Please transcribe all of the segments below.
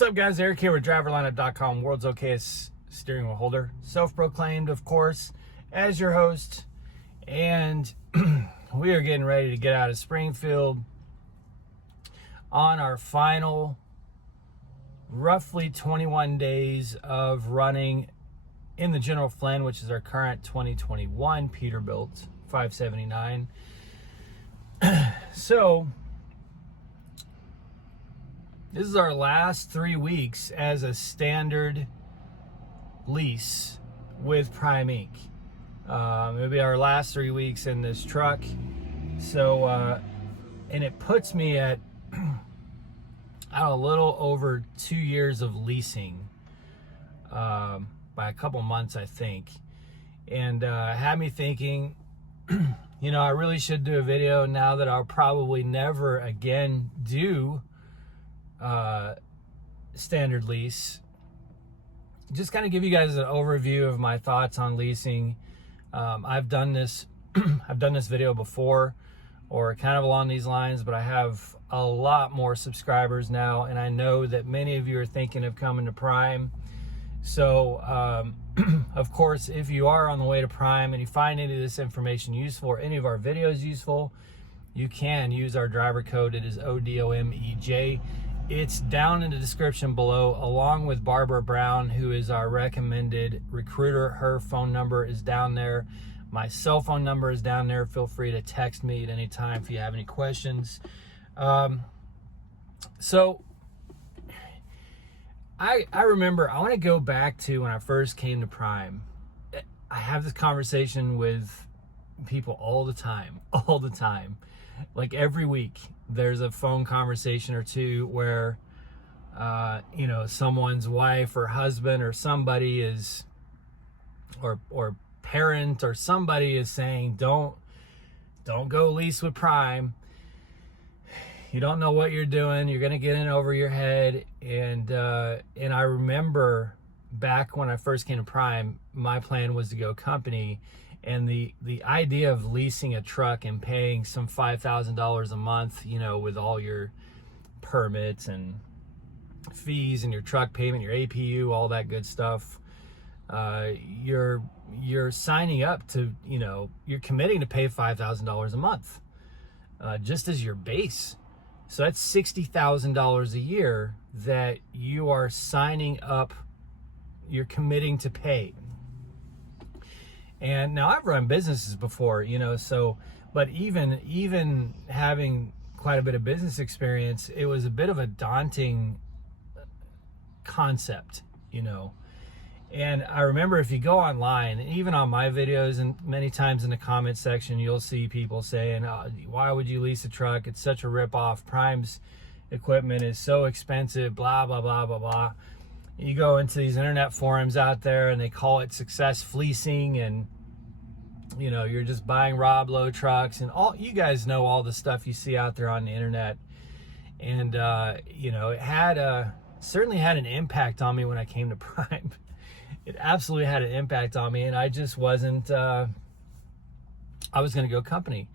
What's up, guys? Eric here with driverlineup.com, world's okayest steering wheel holder. Self-proclaimed, of course, as your host. And we are getting ready to get out of Springfield on our final roughly 21 days of running in the General Flynn, which is our current 2021 Peterbilt 579. So this is our last 3 weeks as a standard lease with Prime Inc. It'll be our last 3 weeks in this truck. So, and it puts me at a little over 2 years of leasing, by a couple months, I think. And had me thinking, you know, I really should do a video now that I'll probably never again do standard lease. Just kind of give you guys an overview of my thoughts on leasing. I've done this I've done this video before, or kind of along these lines, but I have a lot more subscribers now, and I know that many of you are thinking of coming to Prime. So of course, if you are on the way to Prime and you find any of this information useful or any of our videos useful, you can use our driver code. It is ODOMEJ. It's down in the description below, along with Barbara Brown, who is our recommended recruiter. Her phone number is down there. My cell phone number is down there. Feel free to text me at any time if you have any questions. So I remember, I want to go back to when I first came to Prime. I have this conversation with people all the time. Like every week, there's a phone conversation or two where, you know, someone's wife or husband or somebody is, or parent or somebody is saying, don't go lease with Prime. You don't know what you're doing. You're going to get in over your head. And I remember back when I first came to Prime, my plan was to go company. And the idea of leasing a truck and paying some $5,000 a month, you know, with all your permits and fees and your truck payment, your APU, all that good stuff, you're signing up to, you know, you're committing to pay $5,000 a month, just as your base. So that's $60,000 a year that you are signing up, you're committing to pay. And now I've run businesses before, you know, so, but even having quite a bit of business experience, it was a bit of a daunting concept, you know. And I remember, if you go online, even on my videos, and many times in the comment section, you'll see people saying, oh, why would you lease a truck? It's such a ripoff. Prime's equipment is so expensive, blah, blah, blah, blah, blah. You go into these internet forums out there and they call it success fleecing, and you know, you're just buying Rob Lowe trucks, and all you guys know all the stuff you see out there on the internet. And you know, it had certainly had an impact on me when I came to Prime. It absolutely had an impact on me, and I just wasn't I was going to go company,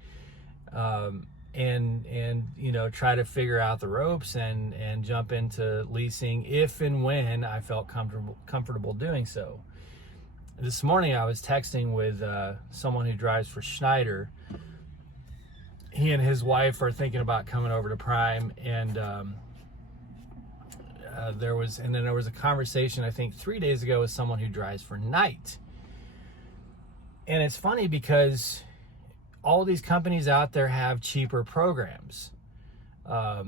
and you know, try to figure out the ropes and jump into leasing if and when I felt comfortable doing so. This morning I was texting with someone who drives for Schneider. He and his wife are thinking about coming over to Prime, and there was a conversation, I think 3 days ago, with someone who drives for Knight. And it's funny because all these companies out there have cheaper programs.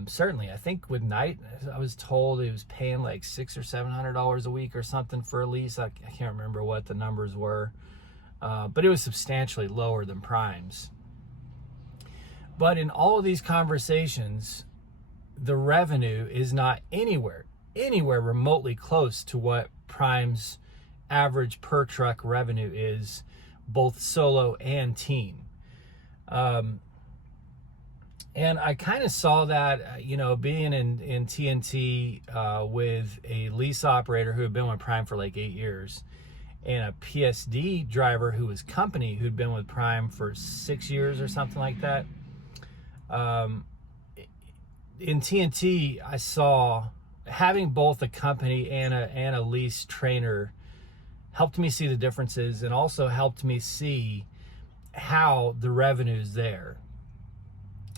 Certainly, I think with Knight, I was told he was paying like $600 or $700 a week or something for a lease. I can't remember what the numbers were, but it was substantially lower than Prime's. But in all of these conversations, the revenue is not anywhere remotely close to what Prime's average per truck revenue is, both solo and team. And I kind of saw that, you know, being in TNT with a lease operator who had been with Prime for like 8 years, and a PSD driver who was company who'd been with Prime for 6 years or something like that. In TNT, I saw having both a company and a lease trainer helped me see the differences, and also helped me see how the revenue's there.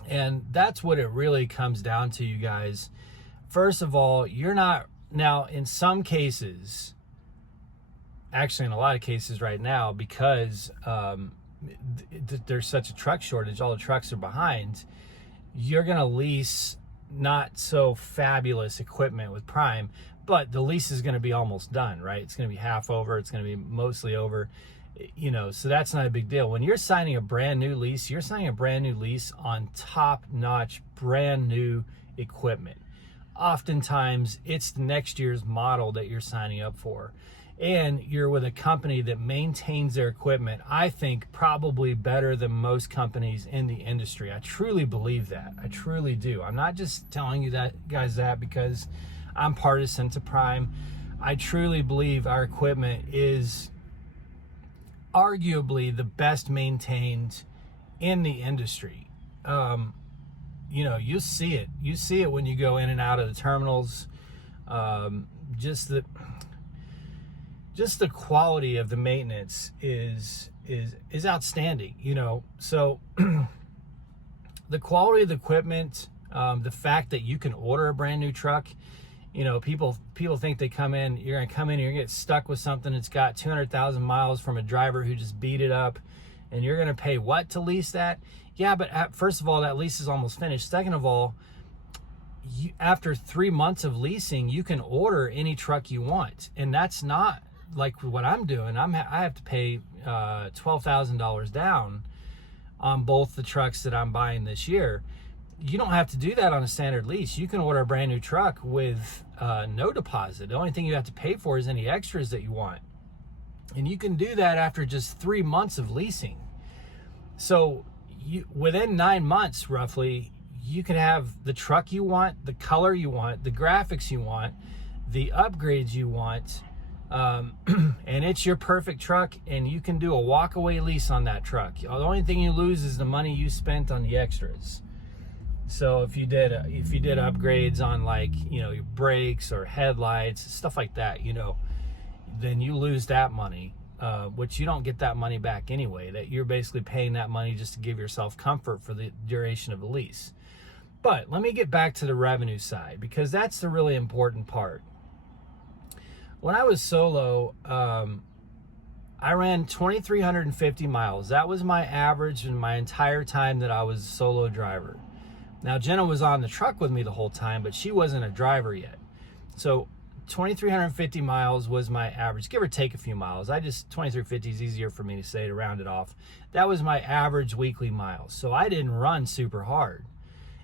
And that's what it really comes down to, you guys. First of all, you're not, now in some cases, actually in a lot of cases right now, because there's such a truck shortage, all the trucks are behind, you're going to lease not so fabulous equipment with Prime, but the lease is going to be almost done, right? It's going to be half over, it's going to be mostly over, you know, so that's not a big deal. When you're signing a brand new lease, you're signing a brand new lease on top-notch, brand new equipment. Oftentimes, it's the next year's model that you're signing up for. And you're with a company that maintains their equipment, I think, probably better than most companies in the industry. I truly believe that. I truly do. I'm not just telling you that, guys, that because I'm partisan to Prime. I truly believe our equipment is arguably the best maintained in the industry. You know, you see it. You see it when you go in and out of the terminals. Just the quality of the maintenance is outstanding, you know. So the quality of the equipment, the fact that you can order a brand new truck, you know, people think they come in, you're gonna come in, you're gonna get stuck with something that's got 200,000 miles from a driver who just beat it up, and you're gonna pay what to lease that? Yeah, but first of all, that lease is almost finished. Second of all, after 3 months of leasing, you can order any truck you want, and that's not like what I'm doing. I have to pay $12,000 down on both the trucks that I'm buying this year. You don't have to do that on a standard lease. You can order a brand new truck with no deposit. The only thing you have to pay for is any extras that you want. And you can do that after just 3 months of leasing. So within 9 months, roughly, you can have the truck you want, the color you want, the graphics you want, the upgrades you want, and it's your perfect truck, and you can do a walk-away lease on that truck. The only thing you lose is the money you spent on the extras. So if you did upgrades on, like, you know, your brakes or headlights, stuff like that, you know, then you lose that money, which you don't get that money back anyway. That you're basically paying that money just to give yourself comfort for the duration of the lease. But let me get back to the revenue side, because that's the really important part. When I was solo, I ran 2,350 miles. That was my average in my entire time that I was a solo driver. Now, Jenna was on the truck with me the whole time, but she wasn't a driver yet. So 2,350 miles was my average, give or take a few miles. 2,350 is easier for me to say, to round it off. That was my average weekly miles. So I didn't run super hard.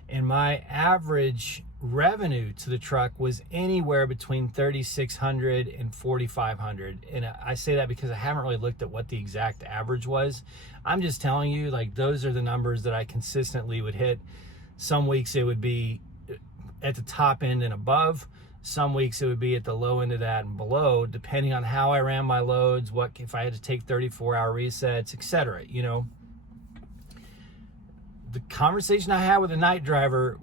And my average revenue to the truck was anywhere between $3,600 and $4,500. And I say that because I haven't really looked at what the exact average was. I'm just telling you, like, those are the numbers that I consistently would hit. Some weeks it would be at the top end and above. Some weeks it would be at the low end of that and below, depending on how I ran my loads, what if I had to take 34-hour resets, etc. You know, the conversation I had with a night driver,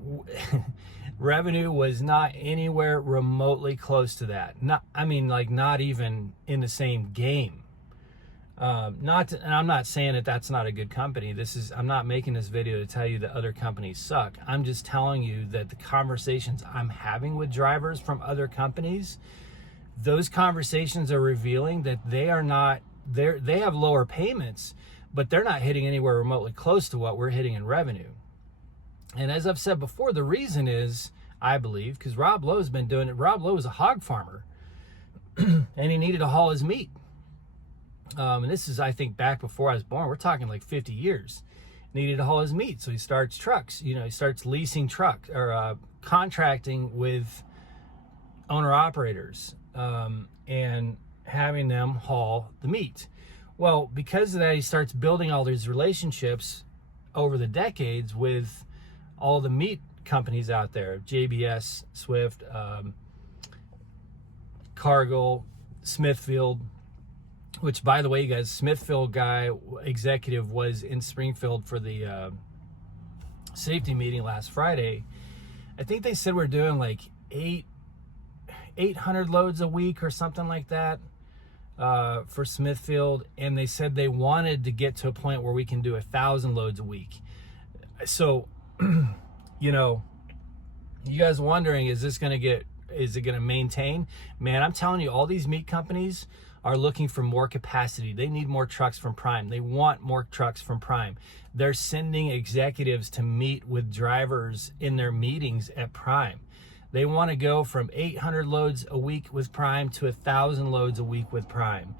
revenue was not anywhere remotely close to that. Not even in the same game. And I'm not saying that that's not a good company. I'm not making this video to tell you that other companies suck. I'm just telling you that the conversations I'm having with drivers from other companies, those conversations are revealing that they have lower payments, but they're not hitting anywhere remotely close to what we're hitting in revenue. And as I've said before, the reason is, I believe, because Rob Lowe's been doing it. Rob Lowe was a hog farmer, and he needed to haul his meat. And this is, I think, back before I was born. We're talking like 50 years. Needed to haul his meat, so he starts trucks. You know, he starts leasing trucks, or contracting with owner-operators, and having them haul the meat. Well, because of that, he starts building all these relationships over the decades with all the meat companies out there, JBS, Swift, Cargill, Smithfield, which, by the way, you guys, Smithfield executive was in Springfield for the safety meeting last Friday. I think they said we're doing like 8 800 loads a week or something like that for Smithfield, and they said they wanted to get to a point where we can do 1,000 loads a week. So, you know, you guys wondering, is it going to maintain? Man, I'm telling you, all these meat companies are looking for more capacity. They need more trucks from Prime. They want more trucks from Prime. They're sending executives to meet with drivers in their meetings at Prime. They want to go from 800 loads a week with Prime to 1,000 loads a week with Prime.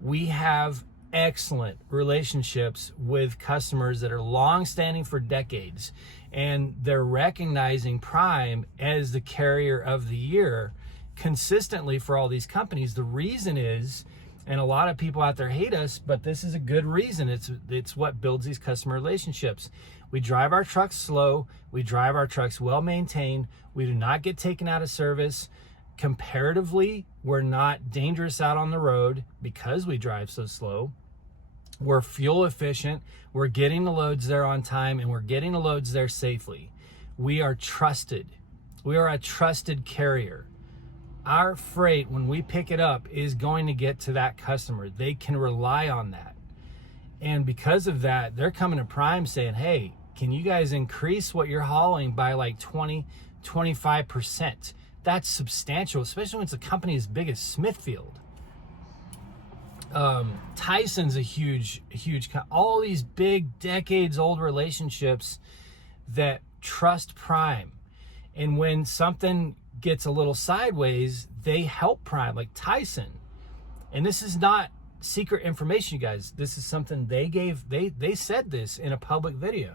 We have excellent relationships with customers that are long-standing for decades, and they're recognizing Prime as the carrier of the year consistently for all these companies. The reason is, and a lot of people out there hate us, but this is a good reason. It's what builds these customer relationships. We drive our trucks slow. We drive our trucks well maintained. We do not get taken out of service. Comparatively, we're not dangerous out on the road because we drive so slow. We're fuel efficient. We're getting the loads there on time, and we're getting the loads there safely. We are trusted. We are a trusted carrier. Our freight, when we pick it up, is going to get to that customer. They can rely on that. And because of that, they're coming to Prime saying, hey, can you guys increase what you're hauling by like 20, 25%? That's substantial, especially when it's a company as big as Smithfield. Tyson's a huge, all these big decades old relationships that trust Prime. And when something gets a little sideways, they help Prime, like Tyson. And this is not secret information, you guys. This is something they said this in a public video.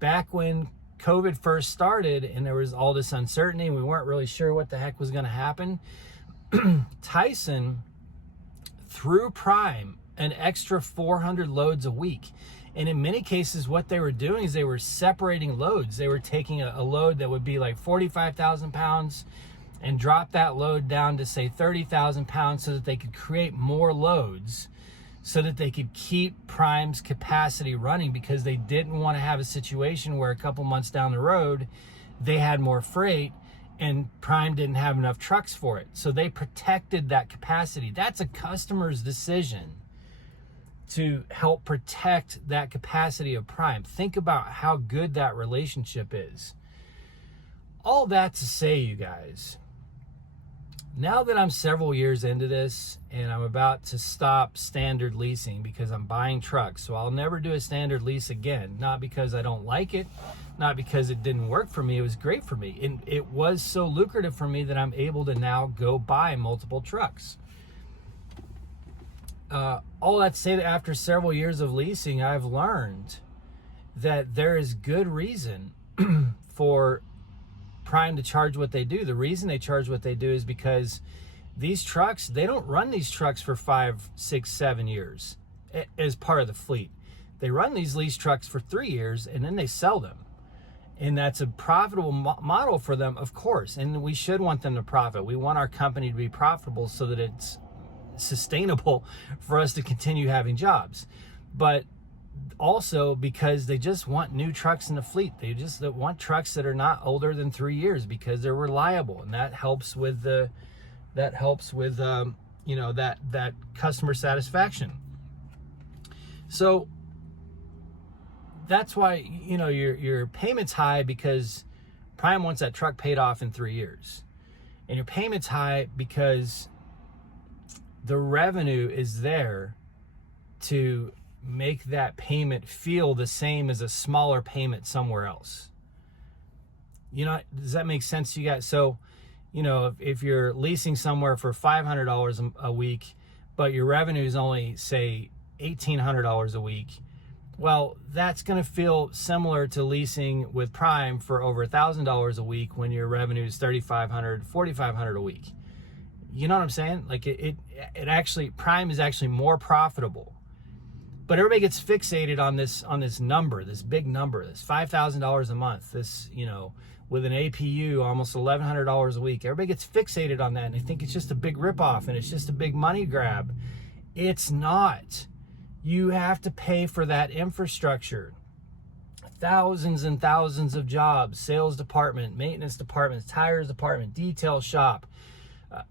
Back when COVID first started and there was all this uncertainty and we weren't really sure what the heck was going to happen, Tyson, through Prime, an extra 400 loads a week. And in many cases, what they were doing is they were separating loads. They were taking a load that would be like 45,000 pounds and drop that load down to say 30,000 pounds so that they could create more loads so that they could keep Prime's capacity running, because they didn't want to have a situation where a couple months down the road, they had more freight and Prime didn't have enough trucks for it. So they protected that capacity. That's a customer's decision to help protect that capacity of Prime. Think about how good that relationship is. All that to say, you guys, now that I'm several years into this and I'm about to stop standard leasing because I'm buying trucks, so I'll never do a standard lease again. Not because I don't like it, not because it didn't work for me. It was great for me. And it was so lucrative for me that I'm able to now go buy multiple trucks. All that to say that after several years of leasing, I've learned that there is good reason for Prime to charge what they do. The reason they charge what they do is because these trucks, they don't run these trucks for 5, 6, 7 years as part of the fleet. They run these lease trucks for 3 years and then they sell them. And that's a profitable model for them, of course. And we should want them to profit. We want our company to be profitable so that it's sustainable for us to continue having jobs. But also because they just want new trucks in the fleet. They just want trucks that are not older than 3 years because they're reliable, and that helps with that customer satisfaction. So that's why, you know, your payment's high because Prime wants that truck paid off in 3 years, and your payment's high because the revenue is there to make that payment feel the same as a smaller payment somewhere else. You know, does that make sense to you guys? So, you know, if you're leasing somewhere for $500 a week, but your revenue is only, say, $1,800 a week, well, that's going to feel similar to leasing with Prime for over $1,000 a week when your revenue is $3,500, $4,500 a week. You know what I'm saying? Like it actually, Prime is actually more profitable. But everybody gets fixated on this number, this big number, this $5,000 a month, this, you know, with an APU almost $1,100 a week. Everybody gets fixated on that and they think it's just a big ripoff and it's just a big money grab. It's not. You have to pay for that infrastructure. Thousands and thousands of jobs, sales department, maintenance department, tires department, detail shop,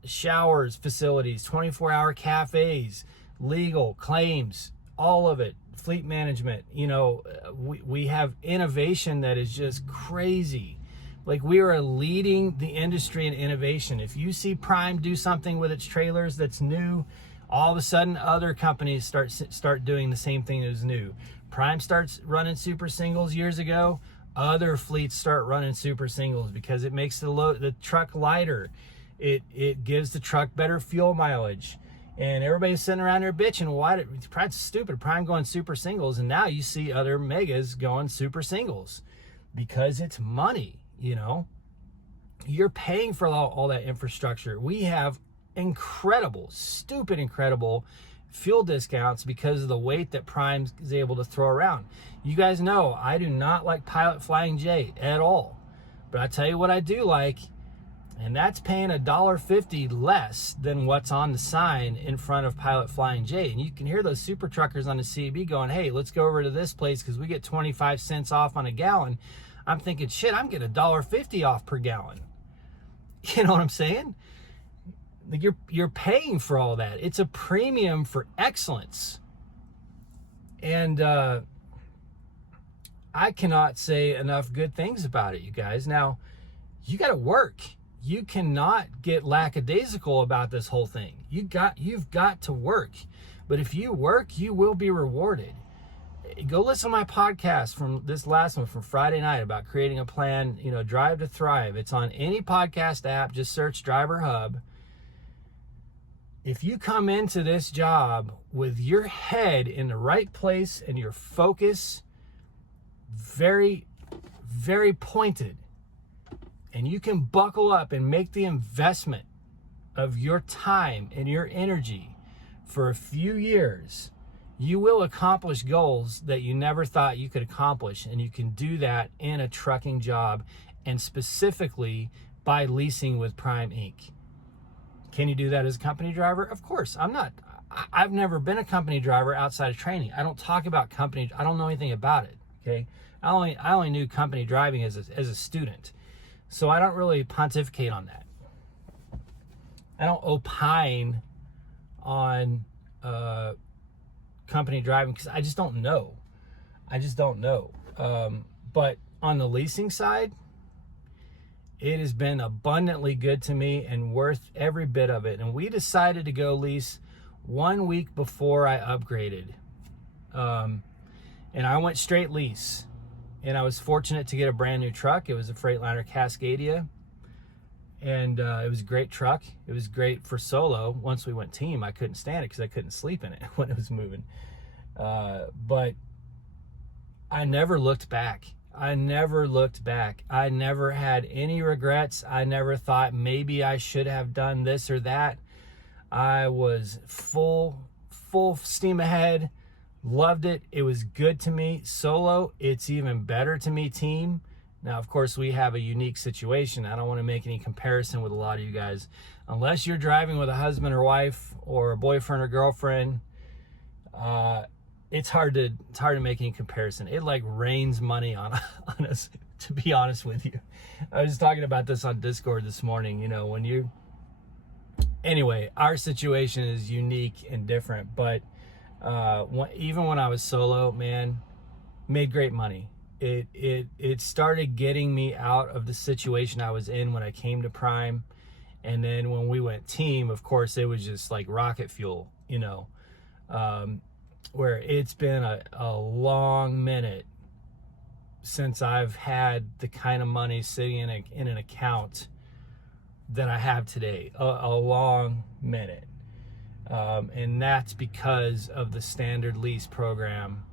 showers, facilities, 24-hour cafes, legal, claims, all of it, fleet management. You know, we have innovation that is just crazy. Like, we are leading the industry in innovation. If you see Prime do something with its trailers that's new, all of a sudden other companies start doing the same thing as new. Prime starts running super singles years ago. Other fleets start running super singles because it makes the truck lighter. It gives the truck better fuel mileage. And everybody's sitting around there bitching, why Prime's stupid, Prime going super singles. And now you see other megas going super singles because it's money. You know, you're paying for all that infrastructure. We have incredible, stupid incredible fuel discounts because of the weight that Prime is able to throw around. You guys know I do not like Pilot Flying J at all, but I tell you what I do like, and that's paying $1.50 less than what's on the sign in front of Pilot Flying J. And you can hear those super truckers on the CB going, hey, let's go over to this place because we get 25 cents off on a gallon. I'm thinking, shit, I'm getting $1.50 off per gallon. You know what I'm saying? You're paying for all that. It's a premium for excellence. And I cannot say enough good things about it, you guys. Now, you got to work. You cannot get lackadaisical about this whole thing. You've got to work. But if you work, you will be rewarded. Go listen to my podcast from this last one from Friday night about creating a plan, you know, Drive to Thrive. It's on any podcast app. Just search Driver Hub. If you come into this job with your head in the right place and your focus very, very pointed, and you can buckle up and make the investment of your time and your energy for a few years, you will accomplish goals that you never thought you could accomplish. And you can do that in a trucking job, and specifically by leasing with Prime Inc. Can you do that as a company driver? Of course. I've never been a company driver outside of training. I don't talk about company. I don't know anything about it. Okay. I only knew company driving as a student. So I don't really pontificate on that. I don't opine on, company driving because I just don't know. But on the leasing side, it has been abundantly good to me and worth every bit of it. And we decided to go lease 1 week before I upgraded. And I went straight lease. And I was fortunate to get a brand new truck. It was a Freightliner Cascadia. And it was a great truck. It was great for solo. Once we went team, I couldn't stand it because I couldn't sleep in it when it was moving. But I never looked back. I never had any regrets. I never thought maybe I should have done this or that. I was full steam ahead. Loved it. It was good to me. Solo, it's even better to me team. Now, of course, we have a unique situation. I don't want to make any comparison with a lot of you guys. Unless you're driving with a husband or wife or a boyfriend or girlfriend, it's hard to make any comparison. It like rains money on us, to be honest with you. I was talking about this on Discord this morning. You know, anyway, our situation is unique and different. But even when I was solo, man, made great money. It started getting me out of the situation I was in when I came to Prime. And then when we went team, of course, it was just like rocket fuel, you know, where it's been a long minute since I've had the kind of money sitting in an account that I have today, a long minute. And that's because of the standard lease program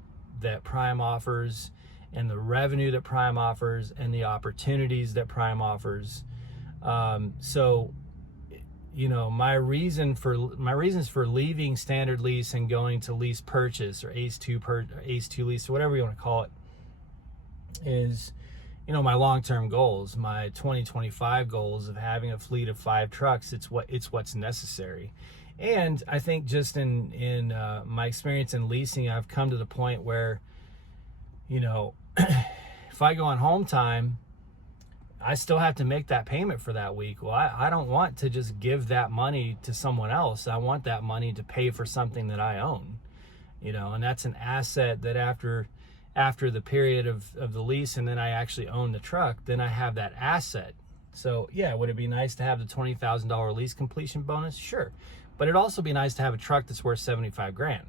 that Prime offers, and the revenue that Prime offers, and the opportunities that Prime offers. So, you know, my reasons for leaving standard lease and going to lease purchase or ACE 2 lease, or whatever you want to call it, is, you know, my long-term goals, my 2025 goals of having a fleet of 5 trucks. It's what's necessary. And I think just in my experience in leasing, I've come to the point where, you know, if I go on home time, I still have to make that payment for that week. Well, I don't want to just give that money to someone else. I want that money to pay for something that I own, you know, and that's an asset that after the period of the lease, and then I actually own the truck, then I have that asset. So yeah, would it be nice to have the $20,000 lease completion bonus? Sure. But it'd also be nice to have a truck that's worth 75 grand,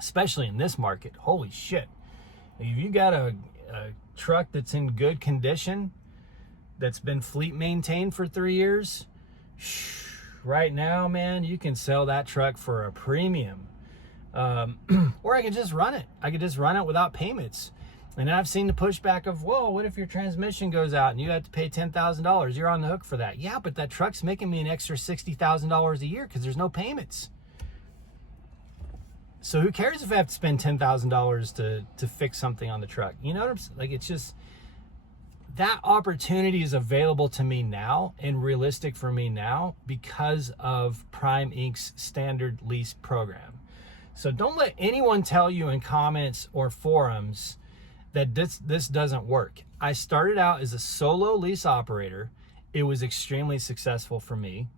especially in this market. Holy shit. If you got a truck that's in good condition, that's been fleet maintained for 3 years, right now, man, you can sell that truck for a premium. Or I could just run it. I could just run it without payments. And I've seen the pushback of, whoa, what if your transmission goes out and you have to pay $10,000? You're on the hook for that. Yeah, but that truck's making me an extra $60,000 a year because there's no payments. So who cares if I have to spend $10,000 to fix something on the truck? You know what I'm saying? Like, it's just, that opportunity is available to me now and realistic for me now because of Prime Inc.'s standard lease program. So don't let anyone tell you in comments or forums that this doesn't work. I started out as a solo lease operator. It was extremely successful for me.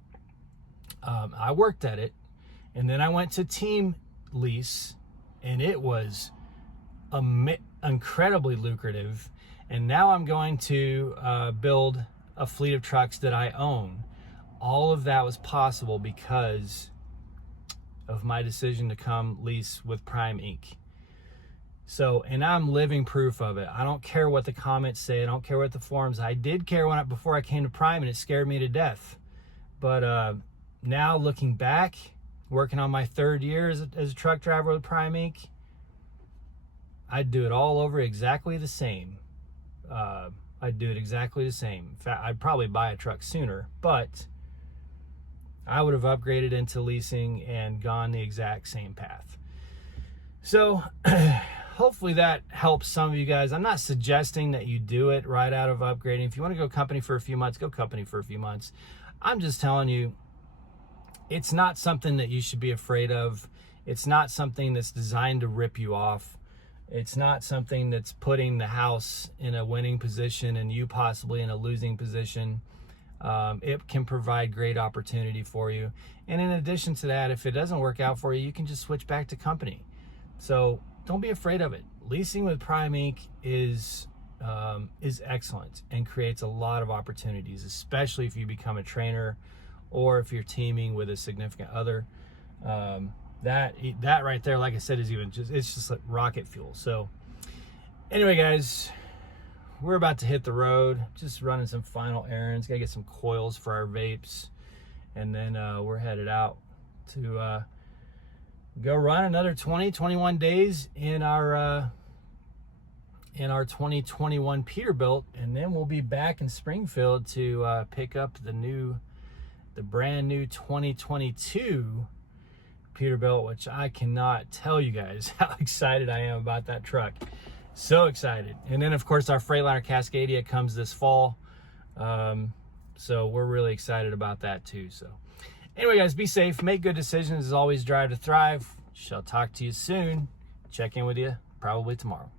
I worked at it, and then I went to team lease, and it was incredibly lucrative. And now I'm going to build a fleet of trucks that I own. All of that was possible because of my decision to come lease with Prime Inc. So, and I'm living proof of it. I don't care what the comments say. I don't care what the forums. I did care before I came to Prime, and it scared me to death. But now looking back, working on my 3rd year as a truck driver with Prime Inc., I'd do it all over exactly the same. I'd do it exactly the same. In fact, I'd probably buy a truck sooner, but I would have upgraded into leasing and gone the exact same path. So hopefully that helps some of you guys. I'm not suggesting that you do it right out of upgrading. If you want to go company for a few months, go company for a few months. I'm just telling you, it's not something that you should be afraid of. It's not something that's designed to rip you off. It's not something that's putting the house in a winning position and you possibly in a losing position. It can provide great opportunity for you. And in addition to that, if it doesn't work out for you, you can just switch back to company. So don't be afraid of it. Leasing with Prime Inc. is excellent and creates a lot of opportunities, especially if you become a trainer or if you're teaming with a significant other. That right there, like I said, is it's just like rocket fuel. So anyway, guys, we're about to hit the road, just running some final errands. Gotta get some coils for our vapes, and then we're headed out to go run another 21 days in our 2021 Peterbilt, and then we'll be back in Springfield to pick up the brand new 2022 Peterbilt, which I cannot tell you guys how excited I am about that truck. So excited. And then of course our Freightliner Cascadia comes this fall. So we're really excited about that too. So anyway, guys, be safe, make good decisions. As always, drive to thrive. Shall talk to you soon. Check in with you probably tomorrow.